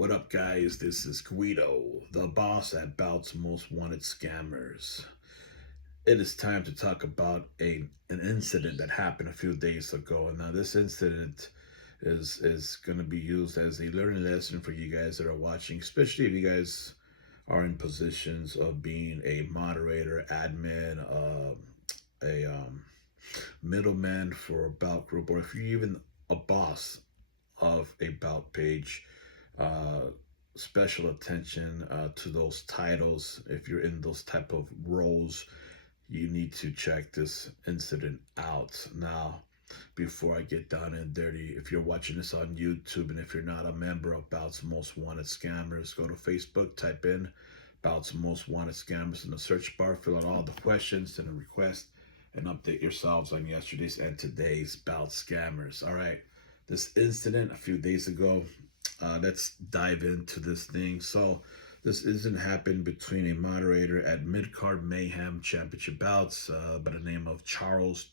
What up, guys? This is Guido, the boss at Bout's Most Wanted Scammers. It is time to talk about an incident that happened a few days ago. And now, this incident is going to be used as a learning lesson for you guys that are watching, especially if you guys are in positions of being a moderator, admin, a middleman for a bout group, or if you're even a boss of a bout page. uh, Special attention to those titles. If you're in those type of roles, you need to check this incident out. Now, before I get down and dirty, if you're watching this on YouTube and if you're not a member of Bout's Most Wanted Scammers, go to Facebook, type in Bout's Most Wanted Scammers in the search bar, fill out all the questions, send a request, and update yourselves on yesterday's and today's Bout Scammers. All right, this incident a few days ago, let's dive into this thing. So, this incident happened between a moderator at Mid-Card Mayhem Championship Bouts by the name of Charles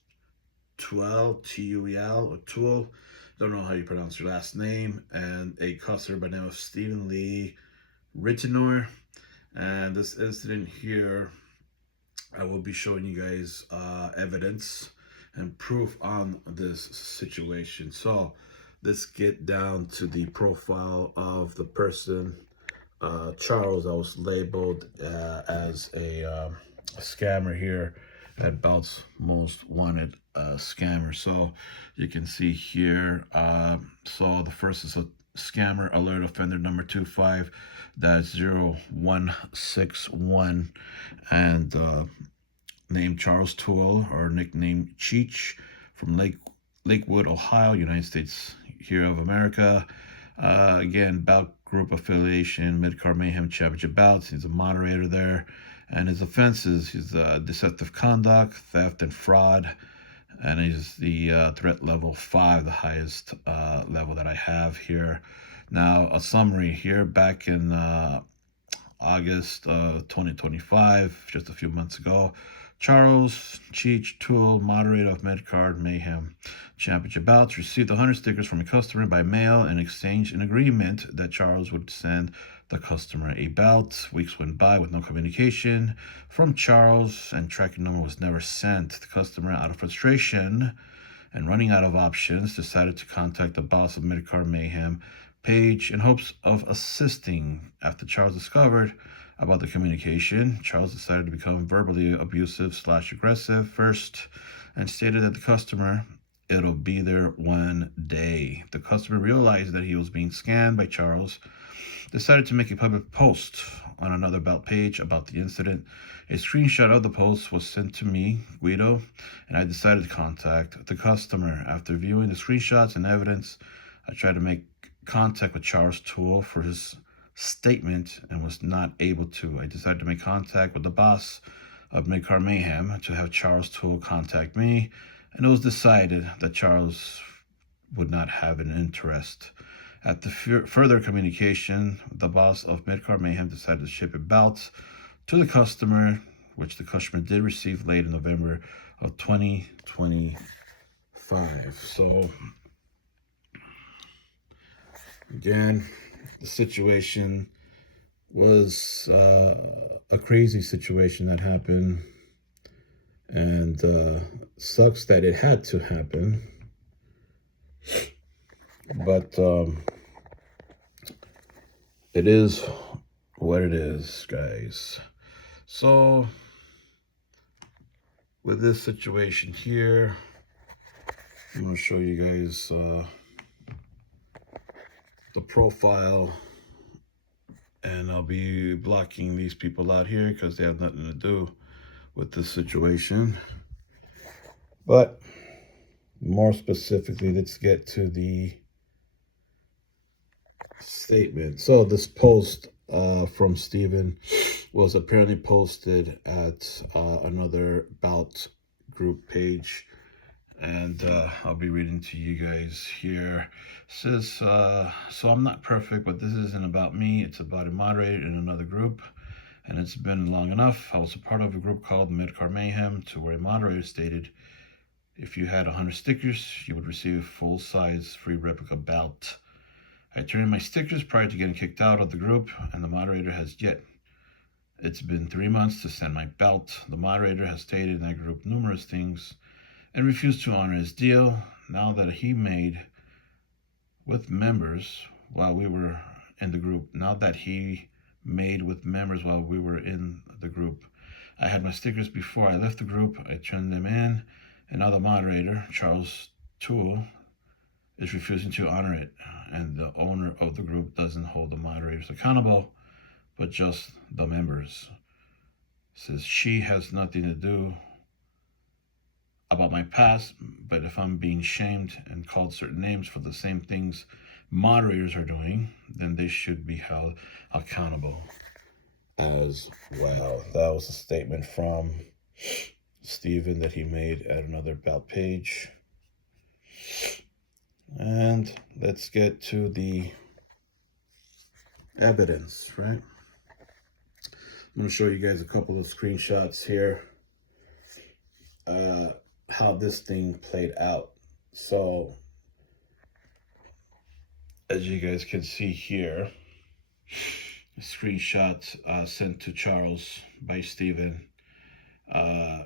Tuel, Tuel, or Tuel. Don't know how you pronounce your last name, and a customer by the name of Stephen Lee Rittenor. And this incident here, I will be showing you guys evidence and proof on this situation. So, let's get down to the profile of the person, Charles. I was labeled as a scammer here at Bout's Most Wanted Scammer. So you can see here, so the first is a scammer alert offender number 25-0161, and named Charles Toole, or nickname Cheech, from Lakewood, Ohio, United States here of America. Again, bout group affiliation, Mid-Card Mayhem Championship Bouts. He's a moderator there. And his offenses, he's deceptive conduct, theft, and fraud. And he's the threat level 5, the highest level that I have here. Now, a summary here. Back in August 2025, just a few months ago, Charles Cheech Toole, moderator of Mid-Card Mayhem Championship Bouts, received 100 stickers from a customer by mail and exchanged an agreement that Charles would send the customer a bout. Weeks went by with no communication from Charles, and tracking number was never sent. The customer, out of frustration and running out of options, decided to contact the boss of Mid-Card Mayhem page in hopes of assisting. After Charles discovered about the communication, Charles decided to become verbally abusive/aggressive first, and stated that the customer, it'll be there one day. The customer realized that he was being scammed by Charles, decided to make a public post on another bout page about the incident. A screenshot of the post was sent to me, Guido, and I decided to contact the customer. After viewing the screenshots and evidence, I tried to make contact with Charles Toole for his statement and was not able to. I decided to make contact with the boss of Mid-Card Mayhem to have Charles Toole contact me, and it was decided that Charles would not have an interest. After further communication, the boss of Mid-Card Mayhem decided to ship a bout to the customer, which the customer did receive late in November of 2025. So, again, the situation was a crazy situation that happened, and sucks that it had to happen, but it is what it is, guys. So, with this situation here, I'm going to show you guys the profile, and I'll be blocking these people out here because they have nothing to do with this situation. But more specifically, let's get to the statement. So this post from Steven was apparently posted at another bout group page, and I'll be reading to you guys here. It says, so I'm not perfect, but this isn't about me. It's about a moderator in another group, and it's been long enough. I was a part of a group called Mid-Card Mayhem, to where a moderator stated if you had 100 stickers, you would receive a full-size free replica belt I turned in my stickers prior to getting kicked out of the group, and the moderator has yet. It's been 3 months to send my belt. The moderator has stated in that group numerous things and refused to honor his deal. Now that he made with members while we were in the group, I had my stickers before I left the group. I turned them in, and now the moderator, Charles Toole, is refusing to honor it, and the owner of the group doesn't hold the moderators accountable, but just the members. Says she has nothing to do about my past, but if I'm being shamed and called certain names for the same things moderators are doing, then they should be held accountable as well. That was a statement from Stephen that he made at another about page. And let's get to the evidence, right? I'm going to show you guys a couple of screenshots here. How this thing played out. So, as you guys can see here, a screenshot sent to Charles by Stephen. A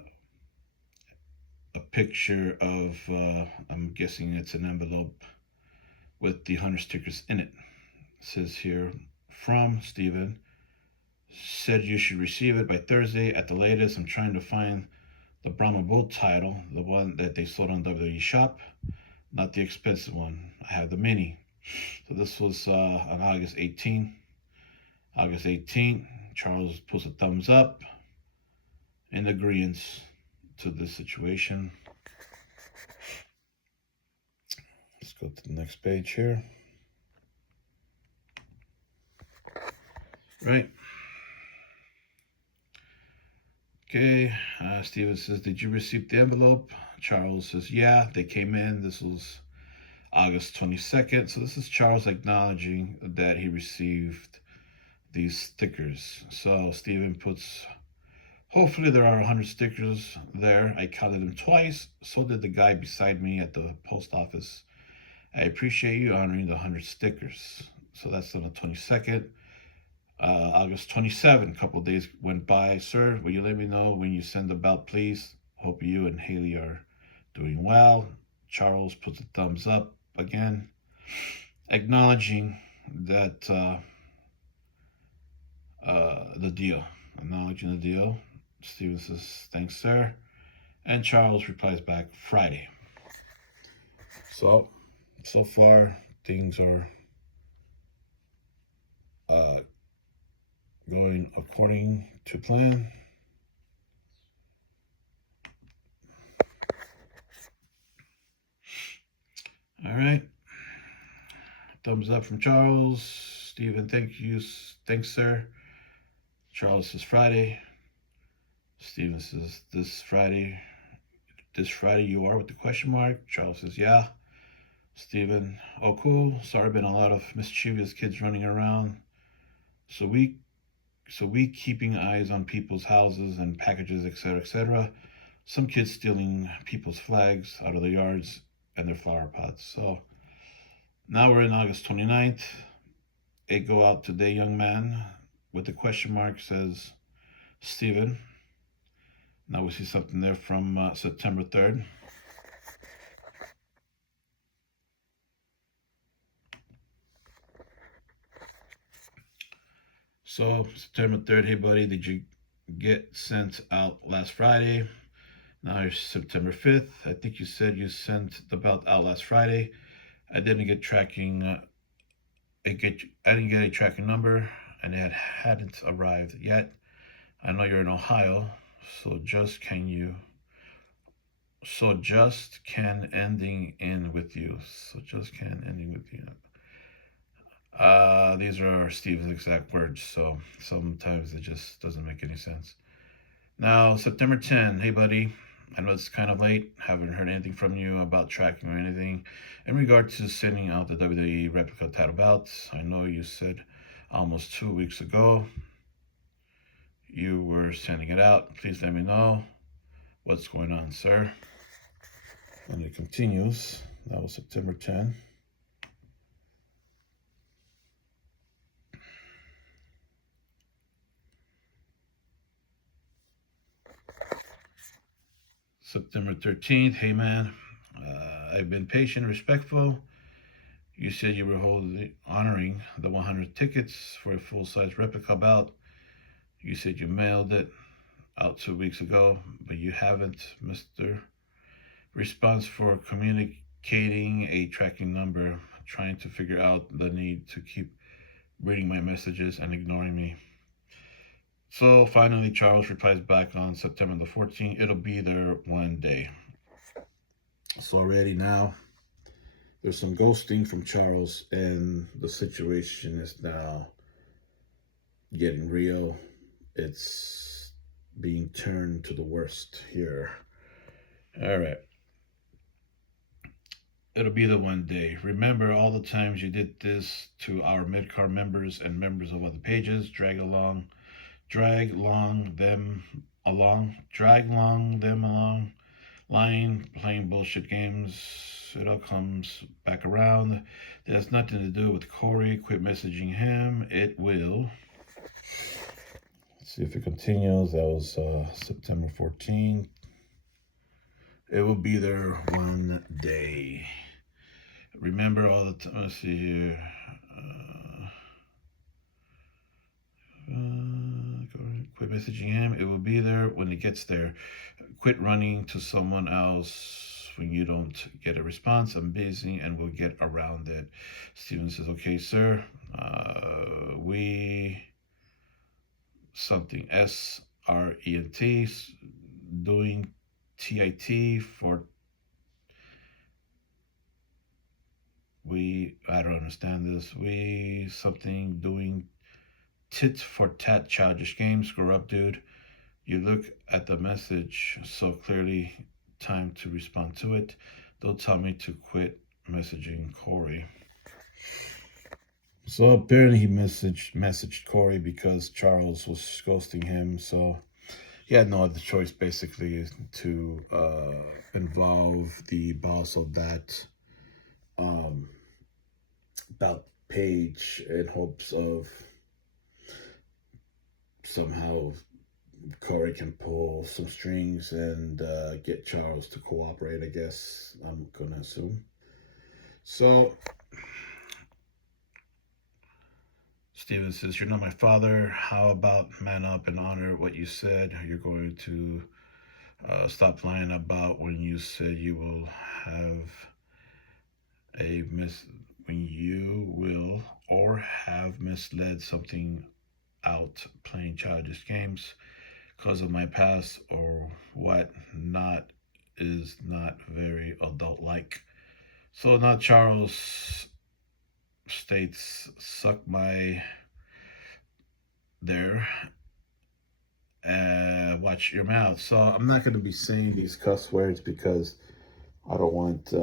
picture of, I'm guessing it's an envelope with the 100 stickers in it. It says here, from Stephen, said you should receive it by Thursday at the latest. I'm trying to find the Brahma Bull title, the one that they sold on WWE Shop, not the expensive one. I have the mini. So this was on August 18th. August 18th, Charles puts a thumbs up in agreement to this situation. Let's go to the next page here. Right. Okay, Steven says, did you receive the envelope? Charles says, yeah, they came in. This was August 22nd. So this is Charles acknowledging that he received these stickers. So Steven puts, hopefully there are 100 stickers there. I counted them twice. So did the guy beside me at the post office. I appreciate you honoring the 100 stickers. So that's on the 22nd. August 27th, a couple of days went by. Sir, will you let me know when you send the belt, please? Hope you and Haley are doing well. Charles puts a thumbs up again, acknowledging that the deal. Acknowledging the deal. Steven says, thanks, sir. And Charles replies back, Friday. So far, things are going according to plan. All right. Thumbs up from Charles. Stephen, thank you. Thanks, sir. Charles says Friday. Stephen says this Friday you are with the question mark. Charles says, yeah. Stephen, oh, cool. Sorry, been a lot of mischievous kids running around. So we keeping eyes on people's houses and packages, etc., etc. Some kids stealing people's flags out of the yards and their flower pots. So now we're in August 29th. It go out today, young man, with the question mark, says Stephen. Now we see something there from September 3rd. So September 3rd, hey buddy, did you get sent out last Friday? Now it's September 5th. I think you said you sent the belt out last Friday. I didn't get tracking. I didn't get a tracking number, and it hadn't arrived yet. I know you're in Ohio, so just can ending in with you. These are Steve's exact words, so sometimes it just doesn't make any sense. Now, September 10th, hey buddy, I know it's kind of late, haven't heard anything from you about tracking or anything. In regard to sending out the WWE replica title belts, I know you said almost 2 weeks ago you were sending it out. Please let me know what's going on, sir. And it continues. That was September 10th. September 13th. Hey man, I've been patient, respectful. You said you were honoring the 100 tickets for a full size replica bout. You said you mailed it out 2 weeks ago, but you haven't, Mr. Response for communicating a tracking number, trying to figure out the need to keep reading my messages and ignoring me. So finally, Charles replies back on September the 14th. It'll be there one day. So already now, there's some ghosting from Charles, and the situation is now getting real. It's being turned to the worst here. All right. It'll be the one day. Remember all the times you did this to our midcar members and members of other pages. Drag along them along, lying, playing bullshit games. It all comes back around. It has nothing to do with Corey. Quit messaging him. It will. Let's see if it continues. That was September 14th. It will be there one day. Remember all the time. Let's see here. Quit messaging him. It will be there when it gets there. Quit running to someone else when you don't get a response. I'm busy and we'll get around it. Steven says, okay, sir. We something SRENT doing TIT for I don't understand this. We something doing tit for tat childish games. Screw up, dude. You look at the message so clearly. Time to respond to it. Don't tell me to quit messaging Corey. So apparently he messaged Corey because Charles was ghosting him. So he had no other choice basically to involve the boss of that page in hopes of somehow Corey can pull some strings and get Charles to cooperate, I guess, I'm gonna assume. So Steven says, you're not my father. How about man up and honor what you said? You're going to stop lying about when you said you will have when you will or have misled something out playing childish games because of my past or what not is not very adult-like. So now Charles states, suck my there, watch your mouth. So I'm not going to be saying these cuss words because I don't want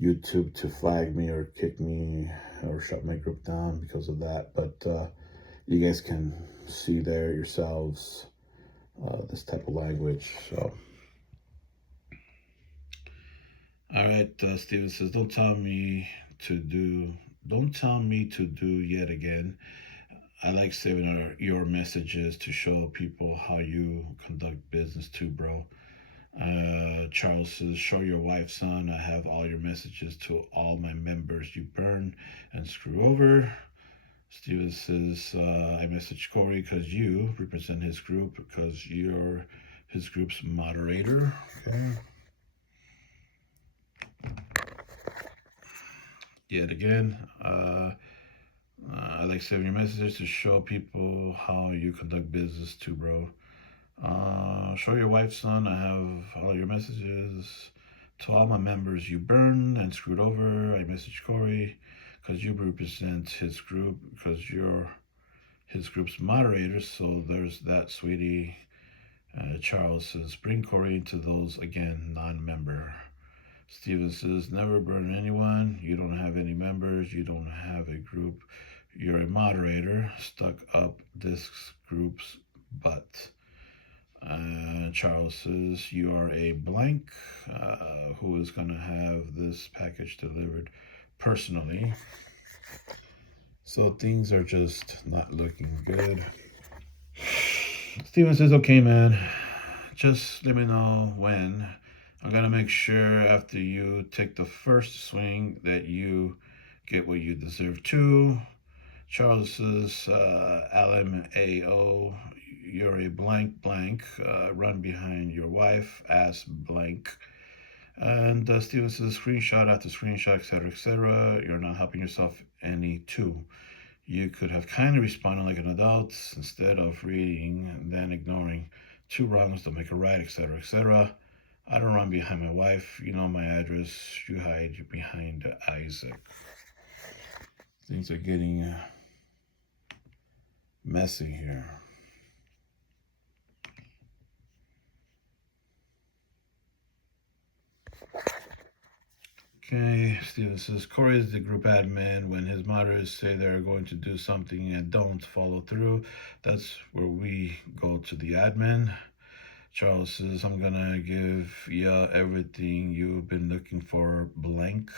YouTube to flag me or kick me or shut my group down because of that. But you guys can see there yourselves this type of language. So, all right, Steven says, don't tell me to do yet again. I like saving your messages to show people how you conduct business too, bro. Charles says, show your wife, son. I have all your messages to all my members you burn and screw over. Steven says, I messaged Corey because you represent his group, because you're his group's moderator. Okay. Yet again, I like saving your messages to show people how you conduct business too, bro. Show your wife, son. I have all your messages to all my members you burned and screwed over. I messaged Corey because you represent his group, because you're his group's moderator. So there's that, sweetie. Charles says, bring Corey into those again, non-member. Steven says, never burn anyone. You don't have any members. You don't have a group. You're a moderator stuck up this group's butt. Charles says, you are a blank who is going to have this package delivered personally. So things are just not looking good. Steven says, okay, man. Just let me know when. I'm gonna make sure after you take the first swing that you get what you deserve to. Charles says, LMAO, you're a blank blank, run behind your wife, ass blank. And Steven says, screenshot after screenshot, etc. You're not helping yourself any too. You could have kindly responded like an adult instead of reading and then ignoring. Two wrongs don't make a right, etc. I don't run behind my wife. You know my address. You hide behind Isaac. Things are getting messy here. Okay, Steven says Corey is the group admin. When his moderators say they're going to do something and don't follow through, that's where we go to the admin. Charles says, I'm gonna give ya everything you've been looking for, blank.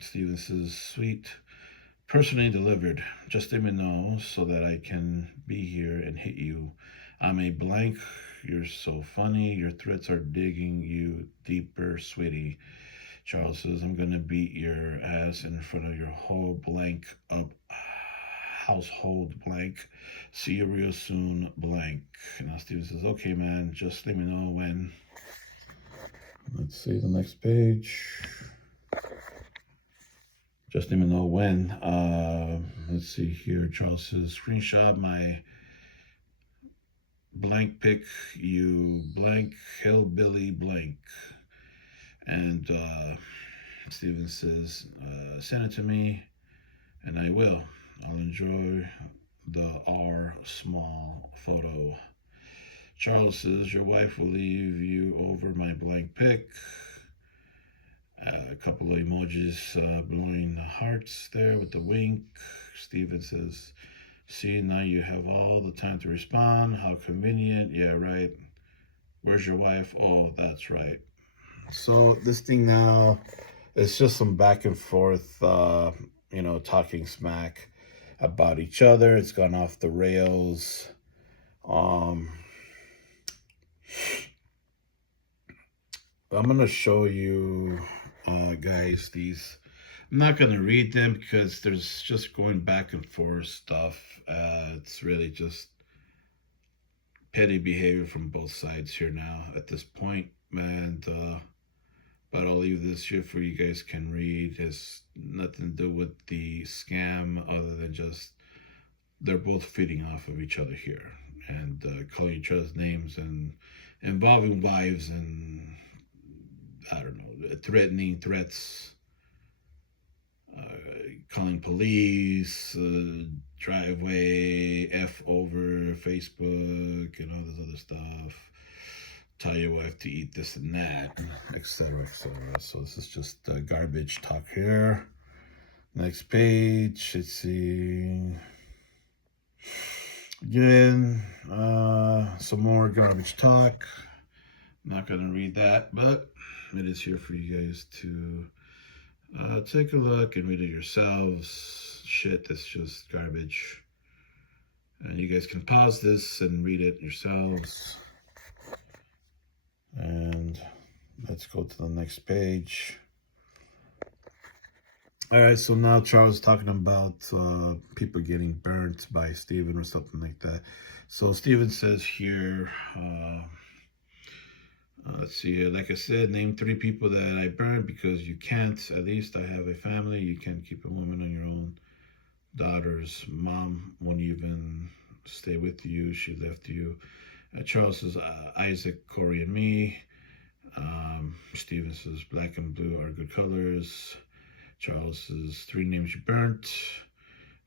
Steven says, sweet. Personally delivered. Just let me know so that I can be here and hit you. I'm a blank. You're so funny. Your threats are digging you deeper, sweetie. Charles says, I'm gonna beat your ass in front of your whole blank up household, blank. See you real soon, blank. Now Steven says, okay, man, just let me know when. Let's see the next page. Just let me know when. Let's see here. Charles says, screenshot my blank pic, you blank hillbilly blank. And Steven says, send it to me and I will. I'll enjoy the R small photo. Charles says, your wife will leave you over my blank pic. A couple of emojis blowing the hearts there with the wink. Steven says, see, now you have all the time to respond. How convenient. Yeah, right. Where's your wife? Oh, that's right. So this thing now, it's just some back and forth, talking smack about each other. It's gone off the rails. I'm going to show you, guys, these. I'm not going to read them because there's just going back and forth stuff. It's really just petty behavior from both sides here now at this point. And, but I'll leave this here for you guys can read. It's nothing to do with the scam other than just they're both feeding off of each other here and calling each other's names and involving wives and I don't know, threatening threats, calling police, driveway, F over Facebook, and all this other stuff. Tell your wife to eat this and that, etc., etc. So this is just garbage talk here. Next page, let's see. Again, some more garbage talk. I'm not going to read that, but it is here for you guys to take a look and read it yourselves. Shit, that's just garbage. And you guys can pause this and read it yourselves. And let's go to the next page. All right, so now Charles is talking about people getting burnt by Steven or something like that. So Steven says here, let's see, like I said, name 3 people that I burned because you can't. At least I have a family. You can't keep a woman on your own. Daughter's mom won't even stay with you. She left you. Charles says, Isaac, Corey, and me. Steven says, black and blue are good colors. Charles says, 3 names you burnt.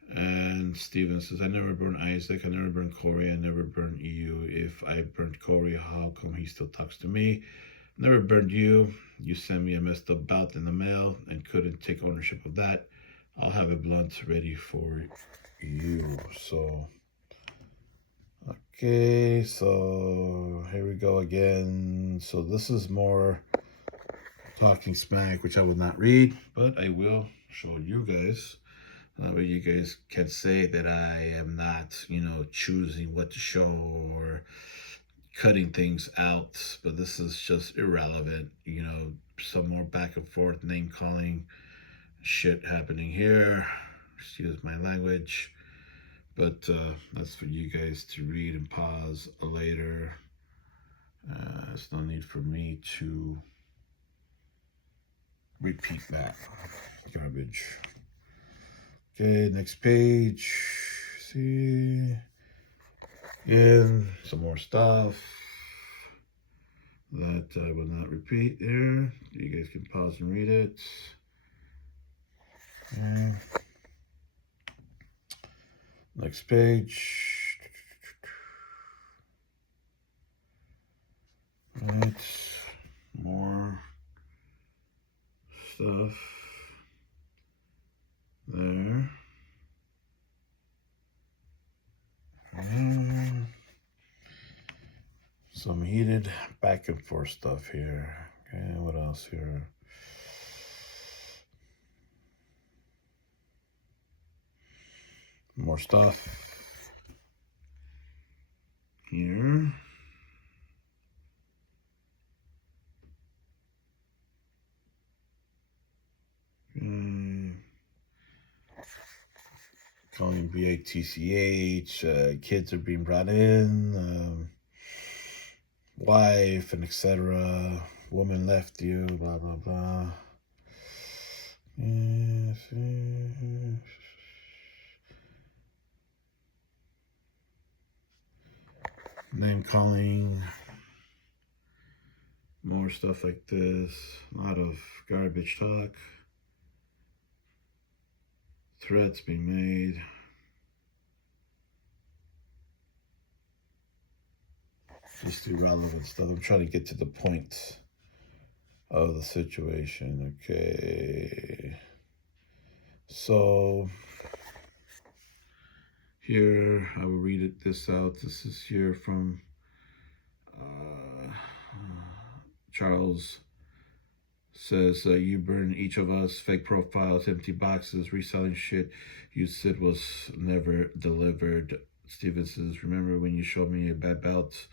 And Steven says, I never burned Isaac. I never burned Corey. I never burned you. If I burnt Corey, how come he still talks to me? Never burned you. You sent me a messed up belt in the mail and couldn't take ownership of that. I'll have a blunt ready for you. So... okay, so here we go again. So this is more talking smack, which I will not read, but I will show you guys. That way you guys can say that I am not, choosing what to show or cutting things out. But this is just irrelevant. Some more back and forth name calling shit happening here. Excuse my language. But that's for you guys to read and pause later. There's no need for me to repeat that garbage. Okay, next page. See. Again, some more stuff that I will not repeat there. You guys can pause and read it. Okay. Next page. Right. More stuff there. And some heated back and forth stuff here. Okay, what else here? More stuff here. Calling BATCH, kids are being brought in, wife and etc. Woman left you, blah blah blah. Yes, yes. Name calling, more stuff like this, a lot of garbage talk, threats being made. Just irrelevant stuff. I'm trying to get to the point of the situation. Okay. So here I will read this out. This is here from Charles. Says you burn each of us, fake profiles, empty boxes, reselling shit you said was never delivered. Steven says, remember when you showed me a bad belt?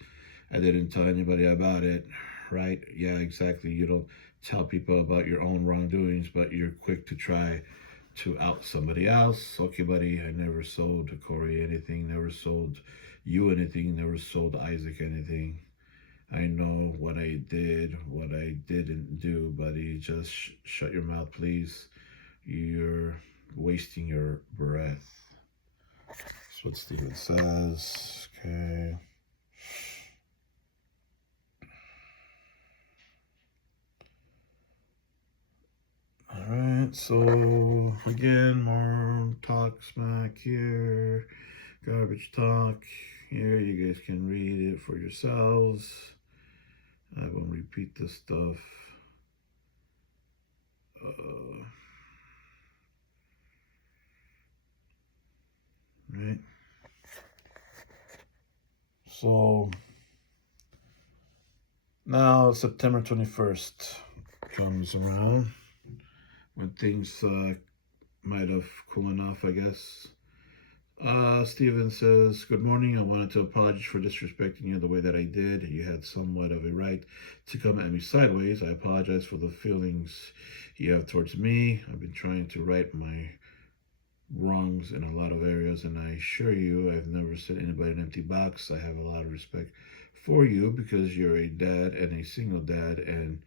I didn't tell anybody about it, right? Yeah, exactly. You don't tell people about your own wrongdoings, but you're quick to try to out somebody else. Okay, buddy, I never sold Corey anything, never sold you anything, never sold Isaac anything. I know what I did, what I didn't do, buddy. Just shut your mouth, please. You're wasting your breath. That's what Steven says. Okay. All right, so again, more talk smack here, garbage talk here. You guys can read it for yourselves. I won't repeat this stuff. Right. So now September 21st comes around when things might have cooled off, I guess. Steven says, good morning. I wanted to apologize for disrespecting you the way that I did. You had somewhat of a right to come at me sideways. I apologize for the feelings you have towards me. I've been trying to right my wrongs in a lot of areas, and I assure you I've never sent anybody an empty box. I have a lot of respect for you because you're a dad and a single dad, and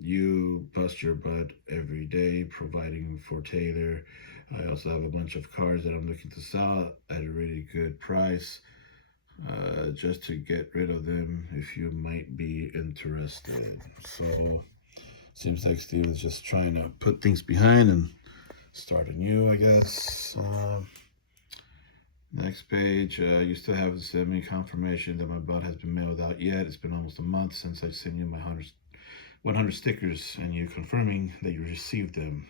you bust your butt every day providing for Taylor. I also have a bunch of cars that I'm looking to sell at a really good price, just to get rid of them if you might be interested. So seems like Steve is just trying to put things behind and start anew, I guess. Next page, you still haven't sent me confirmation that my butt has been mailed out yet. It's been almost a month since I sent you my 100 stickers and you confirming that you received them.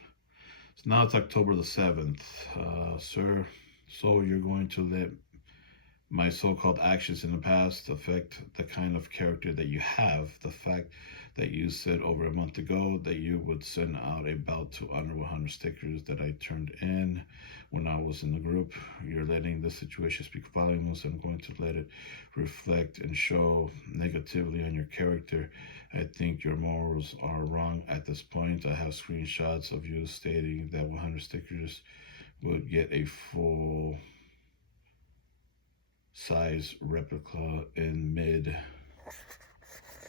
So now it's October the 7th, sir. So you're going to let my so-called actions in the past affect the kind of character that you have. The fact that you said over a month ago that you would send out a bout to honor 100 stickers that I turned in when I was in the group. You're letting the situation speak volumes. I'm going to let it reflect and show negatively on your character. I think your morals are wrong at this point. I have screenshots of you stating that 100 stickers would get a full size replica in mid.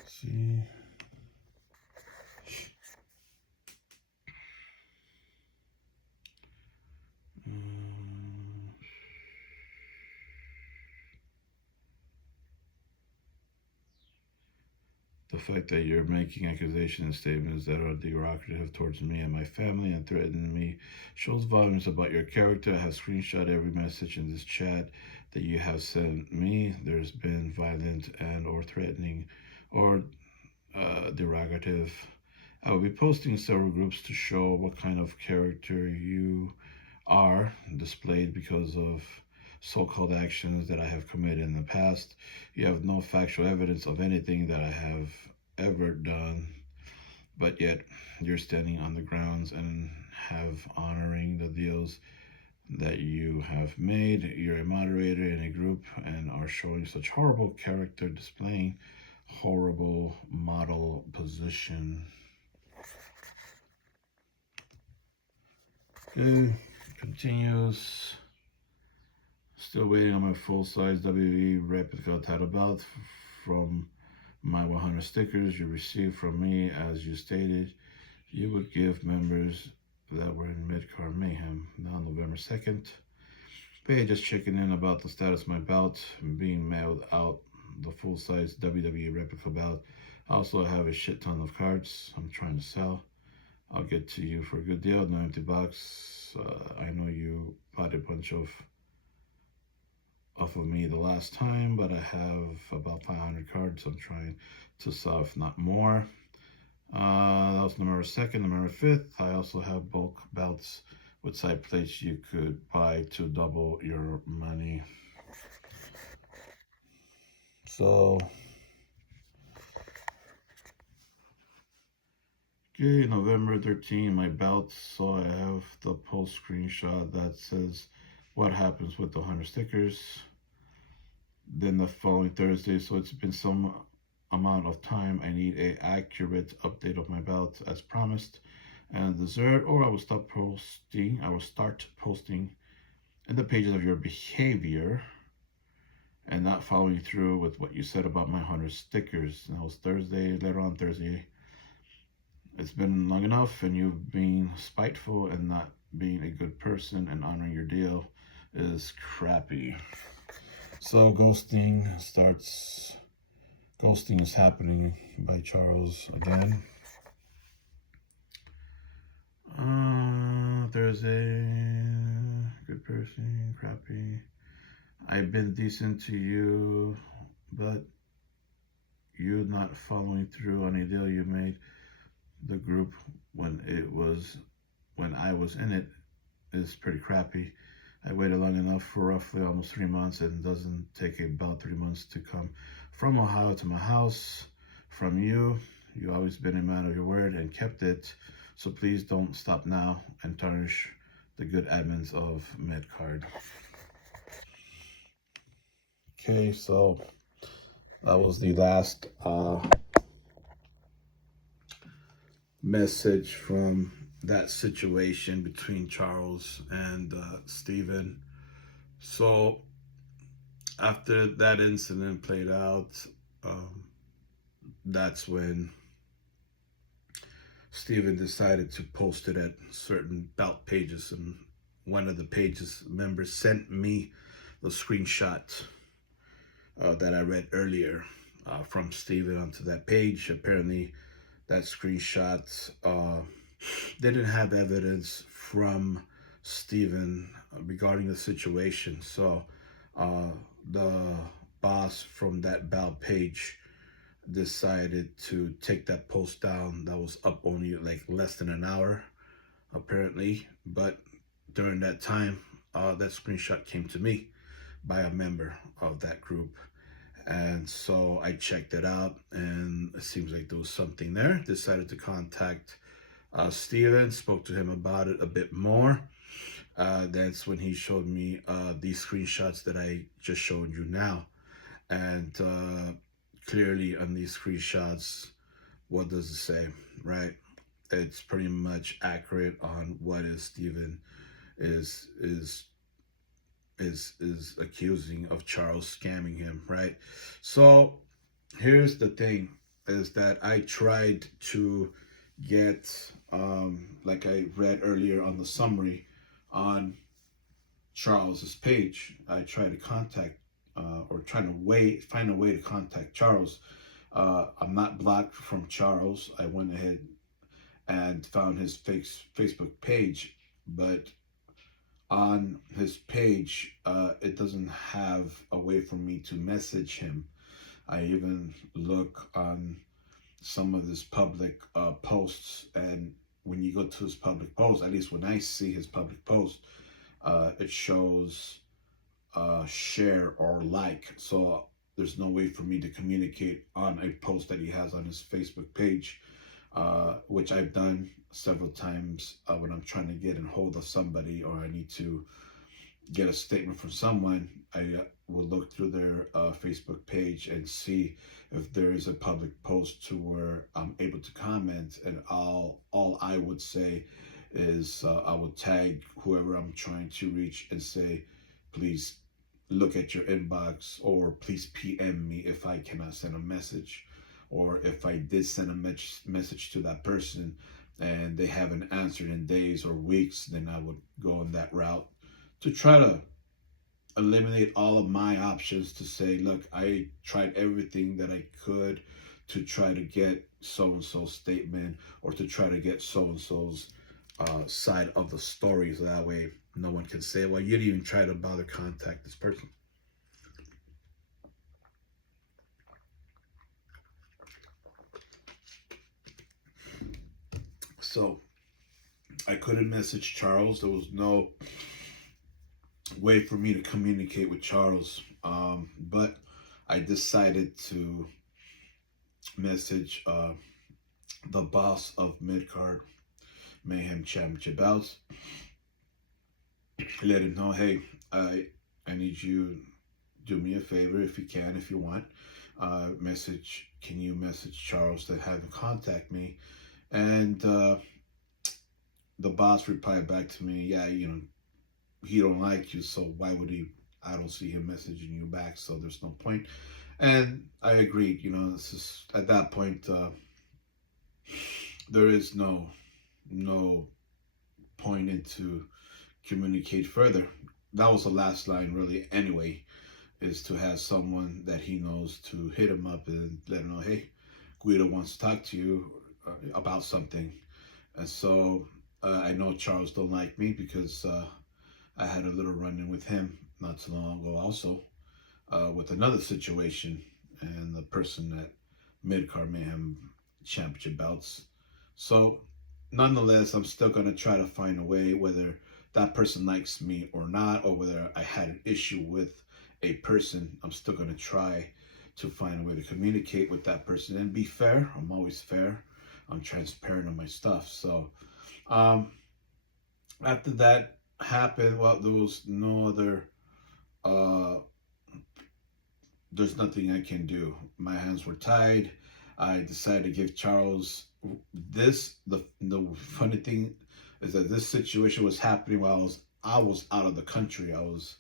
See, the fact that you're making accusations and statements that are derogative towards me and my family and threatening me shows volumes about your character. I have screenshot every message in this chat that you have sent me. There's been violent and or threatening or derogative. I will be posting several groups to show what kind of character you are displayed because of so-called actions that I have committed in the past. You have no factual evidence of anything that I have ever done, but yet you're standing on the grounds and have honoring the deals that you have made. You're a moderator in a group and are showing such horrible character, displaying horrible model position. Okay, continues. Still waiting on my full-size WWE replica title belt from my 100 stickers you received from me. As you stated, you would give members that were in mid-card mayhem. Now November 2nd. Hey, just checking in about the status of my belt being mailed out, the full-size WWE replica belt. I also have a shit ton of cards I'm trying to sell. I'll get to you for a good deal, no empty box. I know you bought a bunch of me the last time, but I have about 500 cards I'm trying to sell, if not more. That was November 2nd. November 5th, I also have bulk belts with side plates you could buy to double your money. So, okay, November 13th, my belt. So I have the post screenshot that says what happens with the 100 stickers. Then the following Thursday, so it's been some amount of time. I need a accurate update of my belt as promised and deserved, or I will start posting in the pages of your behavior and not following through with what you said about my 100 stickers. And that was Thursday, later on Thursday. It's been long enough, and you've been spiteful and not being a good person and honoring your deal is crappy. So ghosting is happening by Charles again. Thursday, good person, crappy. I've been decent to you, but you not following through on a deal you made the group when I was in it is pretty crappy. I waited long enough for roughly almost 3 months, and it doesn't take about 3 months to come from Ohio to my house. From you always been a man of your word and kept it. So please don't stop now and tarnish the good admins of Medcard. Okay, so that was the last message from that situation between Charles and Stephen. So after that incident played out, that's when Stephen decided to post it at certain bout pages, and one of the pages members sent me the screenshot that I read earlier from Stephen onto that page. Apparently that screenshot didn't have evidence from Stephen regarding the situation. So the boss from that bout page decided to take that post down. That was up only like less than an hour, apparently. But during that time, that screenshot came to me. by a member of that group. And so I checked it out, and it seems like there was something there. Decided to contact Steven, spoke to him about it a bit more. That's when he showed me these screenshots that I just showed you now. And clearly on these screenshots, what does it say, right? It's pretty much accurate on what is Steven is is is accusing of Charles scamming him, right? So here's the thing, is that I tried to get like I read earlier on the summary on Charles's page. I tried to contact or trying to find a way to contact Charles. I'm not blocked from Charles. I went ahead and found his Facebook page, but on his page, it doesn't have a way for me to message him. I even look on some of his public posts, and when you go to his public post, at least when I see his public post, it shows share or like. So there's no way for me to communicate on a post that he has on his Facebook page, which I've done several times when I'm trying to get in hold of somebody, or I need to get a statement from someone. I will look through their Facebook page and see if there is a public post to where I'm able to comment, and all I would say is I would tag whoever I'm trying to reach and say, please look at your inbox, or please PM me if I cannot send a message, or if I did send a message to that person and they haven't answered in days or weeks, then I would go on that route to try to eliminate all of my options, to say, look, I tried everything that I could to try to get so-and-so's statement, or to try to get so-and-so's side of the story, so that way no one can say, well, you didn't even try to bother contact this person. So I couldn't message Charles. There was no way for me to communicate with Charles, but I decided to message the boss of Midcard Mayhem Championship Bouts. Let him know, hey, I need you, do me a favor if you can, if you want. Can you message Charles to have him contact me? And the boss replied back to me, yeah, he don't like you, so why would he? I don't see him messaging you back, so there's no point. And I agreed. This is at that point. There is no point into communicate further. That was the last line, really. Anyway, is to have someone that he knows to hit him up and let him know, hey, Guido wants to talk to you about something. And so I know Charles don't like me, because I had a little run-in with him not too long ago, also with another situation, and the person at Midcard Mayhem Championship Bouts. So nonetheless, I'm still going to try to find a way, whether that person likes me or not, or whether I had an issue with a person, I'm still going to try to find a way to communicate with that person and be fair. I'm always fair. I'm transparent on my stuff. So after that happened, well, there was no other there's nothing I can do. My hands were tied. I decided to give Charles this. The funny thing is that this situation was happening while I was out of the country. I was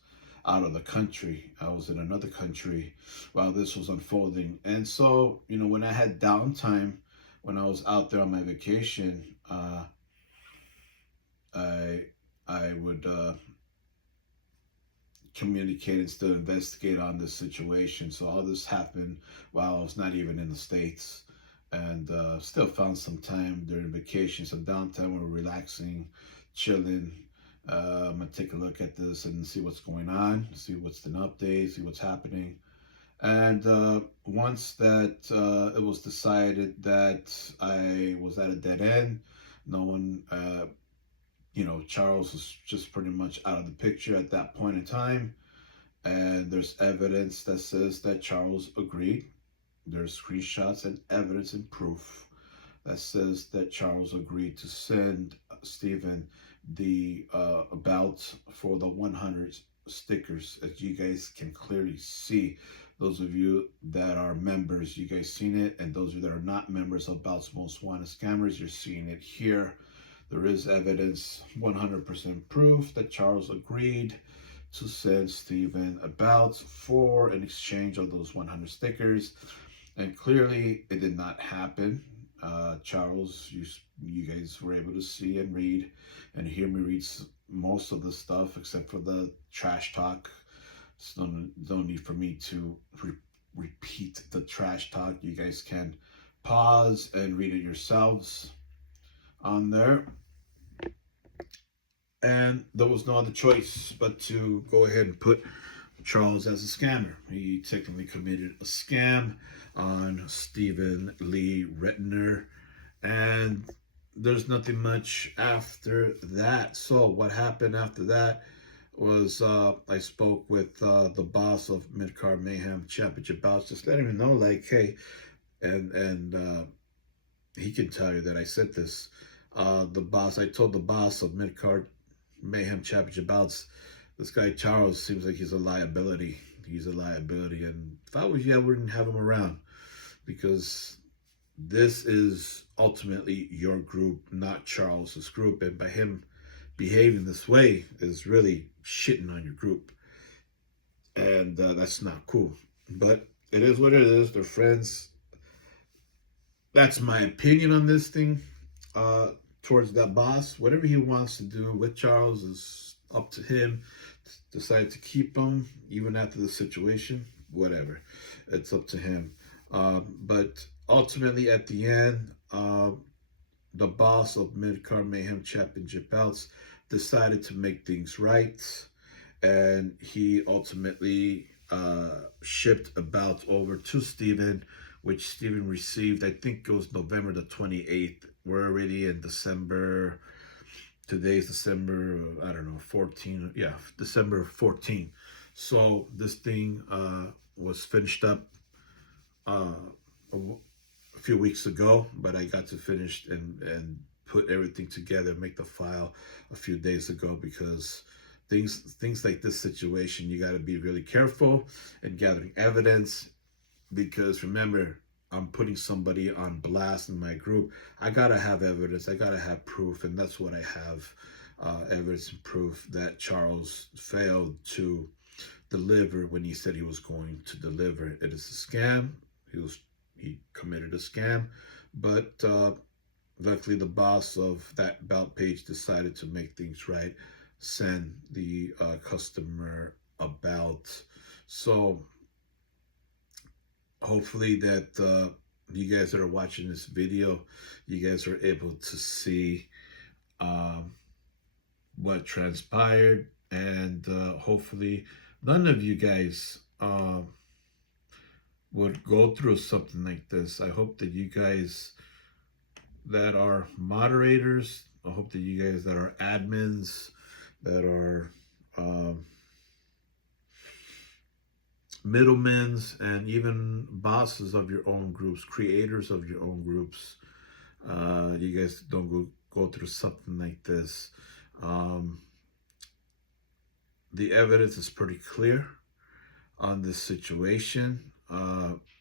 in another country while this was unfolding. And so, when I had downtime, when I was out there on my vacation, I would communicate and still investigate on this situation. So all this happened while I was not even in the States, and still found some time during vacation, some downtime, we're relaxing, chilling. I'm gonna take a look at this and see what's going on, see what's an update, see what's happening. And once that it was decided that I was at a dead end, no one, Charles was just pretty much out of the picture at that point in time. And there's evidence that says that Charles agreed. There's screenshots and evidence and proof that says that Charles agreed to send Stephen the about for the 100 stickers, as you guys can clearly see. Those of you that are members, you guys seen it, and those of you that are not members of Bout's Most Wanted Scammers, you're seeing it here. There is evidence, 100% proof that Charles agreed to send Stephen about for an exchange of those 100 stickers, and clearly it did not happen. Charles, you guys were able to see and read and hear me read most of the stuff except for the trash talk. So no need for me to repeat the trash talk. You guys can pause and read it yourselves on there. And there was no other choice but to go ahead and put Charles as a scammer. He technically committed a scam on Stephen Lee Rettner, and there's nothing much after that. So what happened after that was I spoke with the boss of Midcard Mayhem Championship Bouts, just letting him know, like, hey, and he can tell you that I said this. I told the boss of Midcard Mayhem Championship Bouts, this guy Charles seems like he's a liability. He's a liability, and if I was you, I wouldn't have him around, because this is ultimately your group, not Charles's group, and by him behaving this way is really shitting on your group, and that's not cool. But it is what it is. They're friends. That's my opinion on this thing. Towards that boss, whatever he wants to do with Charles is up to him. Decide to keep him even after the situation, whatever, it's up to him. But ultimately, at the end, the boss of Midcard Mayhem Championship Belts decided to make things right, and he ultimately shipped a belt over to Steven, which Steven received. I think it was November the 28th. We're already in December. Today's December, I don't know, 14. Yeah, December 14. So this thing was finished up a few weeks ago, but I got to finish and put everything together, make the file a few days ago, because things like this situation, you got to be really careful in gathering evidence, because remember, I'm putting somebody on blast in my group. I gotta have evidence. I gotta have proof, and that's what I have. Evidence and proof that Charles failed to deliver when he said he was going to deliver. It is a scam. He committed a scam, but luckily the boss of that belt page decided to make things right, send the customer a belt. So hopefully that you guys that are watching this video, you guys are able to see what transpired, and hopefully none of you guys would go through something like this. I hope that you guys that are moderators, I hope that you guys that are admins, that are middlemen, and even bosses of your own groups, creators of your own groups, you guys don't go through something like this. The evidence is pretty clear on this situation.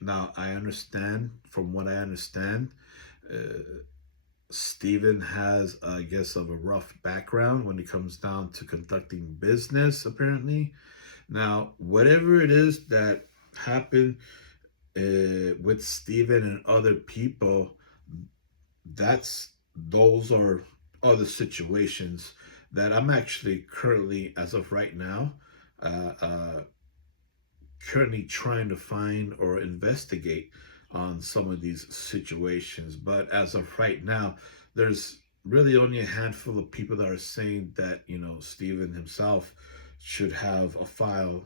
Now, I understand, from what I understand, Stephen has, I guess, of a rough background when it comes down to conducting business, apparently. Now, whatever it is that happened with Stephen and other people, those are other situations that I'm actually currently, as of right now, currently trying to find or investigate on some of these situations. But as of right now, there's really only a handful of people that are saying that, Stephen himself should have a file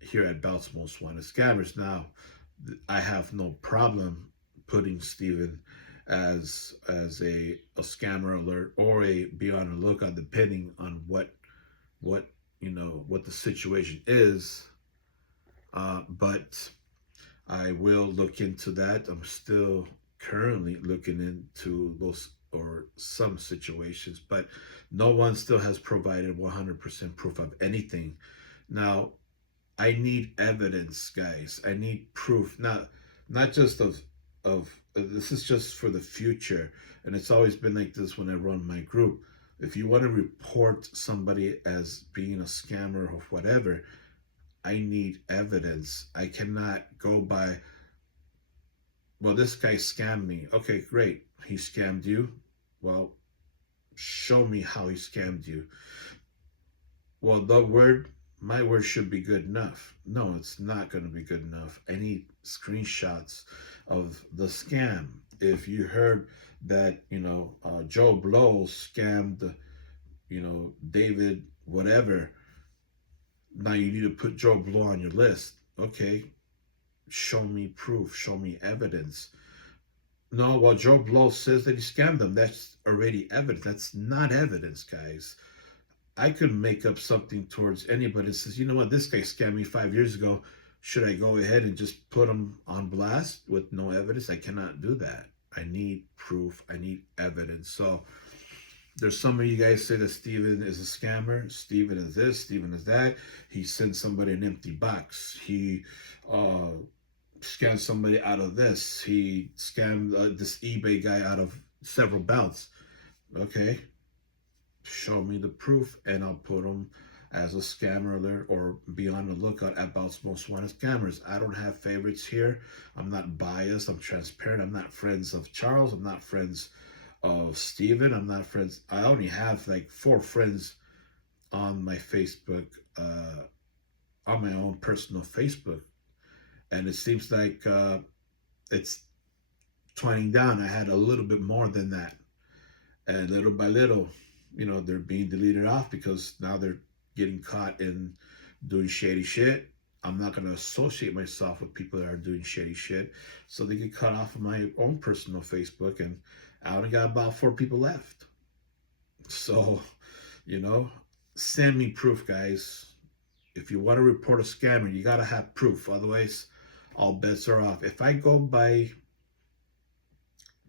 here at Bout's Most Wanted Scammers. Now, I have no problem putting Stephen as a scammer alert, or a be on the lookout, depending on what the situation is. But I will look into that. I'm still currently looking into those or some situations, but no one still has provided 100% proof of anything. Now, I need evidence, guys. I need proof, not just of this is just for the future, and it's always been like this when I run my group. If you want to report somebody as being a scammer or whatever, I need evidence. I cannot go by, well, this guy scammed me. Okay, great. He scammed you. Well, show me how he scammed you. Well, my word should be good enough. No, it's not going to be good enough. I need screenshots of the scam. If you heard that, Joe Blow scammed, David, whatever, now you need to put Joe Blow on your list. Okay, show me proof, show me evidence. No, well, Joe Blow says that he scammed them. That's already evidence. That's not evidence, guys. I could make up something towards anybody that says, you know what, this guy scammed me 5 years ago. Should I go ahead and just put him on blast with no evidence? I cannot do that. I need proof. I need evidence. So there's some of you guys say that Steven is a scammer. Steven is this, Steven is that. He sent somebody an empty box. He scammed somebody out of this. He scammed this eBay guy out of several belts. Okay, show me the proof and I'll put him as a scammer alert or be on the lookout at Bout's Most Wanted Scammers. I don't have favorites here. I'm not biased. I'm transparent. I'm not friends of Charles. I'm not friends of Steven. I'm not friends. I only have like 4 friends on my Facebook, on my own personal Facebook. And it seems like it's twining down. I had a little bit more than that. And little by little, they're being deleted off because now they're getting caught in doing shady shit. I'm not going to associate myself with people that are doing shady shit. So they get cut off of my own personal Facebook, and I only got about 4 people left. So, send me proof, guys. If you want to report a scammer, you got to have proof. Otherwise, all bets are off. If I go by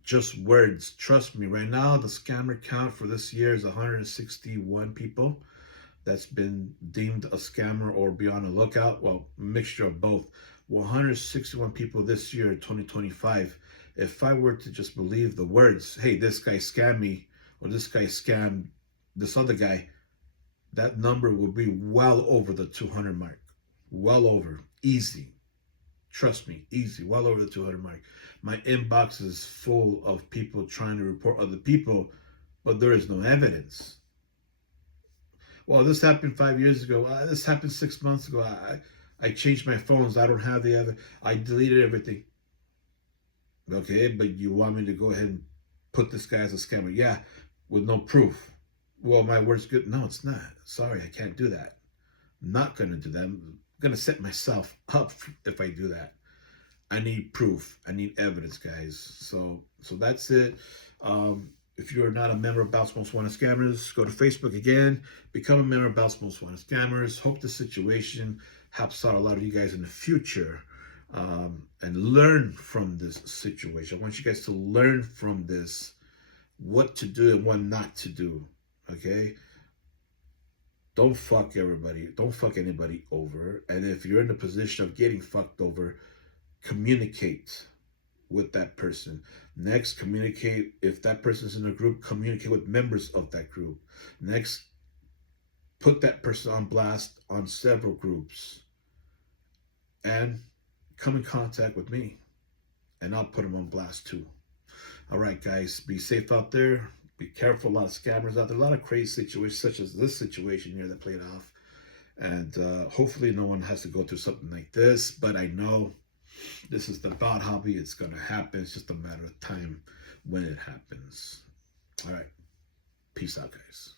just words, trust me, right now the scammer count for this year is 161 people that's been deemed a scammer or be on a lookout. Well, mixture of both. 161 people this year, 2025. If I were to just believe the words, hey, this guy scammed me, or this guy scammed this other guy, that number will be well over the 200 mark. Well over. Easy. Trust me, easy. Well over the 200 mark. My inbox is full of people trying to report other people, but there is no evidence. Well, this happened 5 years ago. This happened 6 months ago. I changed my phones. I don't have the other. I deleted everything. Okay, but you want me to go ahead and put this guy as a scammer? Yeah, with no proof. Well, my word's good. No, it's not. Sorry, I can't do that. I'm not going to do that. I'm going to set myself up if I do that. I need proof. I need evidence, guys. So that's it. If you are not a member of Bout's Most Wanted Scammers, go to Facebook again. Become a member of Bout's Most Wanted Scammers. Hope the situation helps out a lot of you guys in the future. And learn from this situation. I want you guys to learn from this, what to do and what not to do. Okay? Don't fuck everybody. Don't fuck anybody over. And if you're in the position of getting fucked over, communicate with that person. Next, communicate. If that person's in a group, communicate with members of that group. Next, put that person on blast on several groups. And come in contact with me. And I'll put them on blast too. All right, guys. Be safe out there. Be careful. A lot of scammers out there. A lot of crazy situations, such as this situation here that played off. And hopefully no one has to go through something like this. But I know this is the bout hobby. It's going to happen. It's just a matter of time when it happens. All right. Peace out, guys.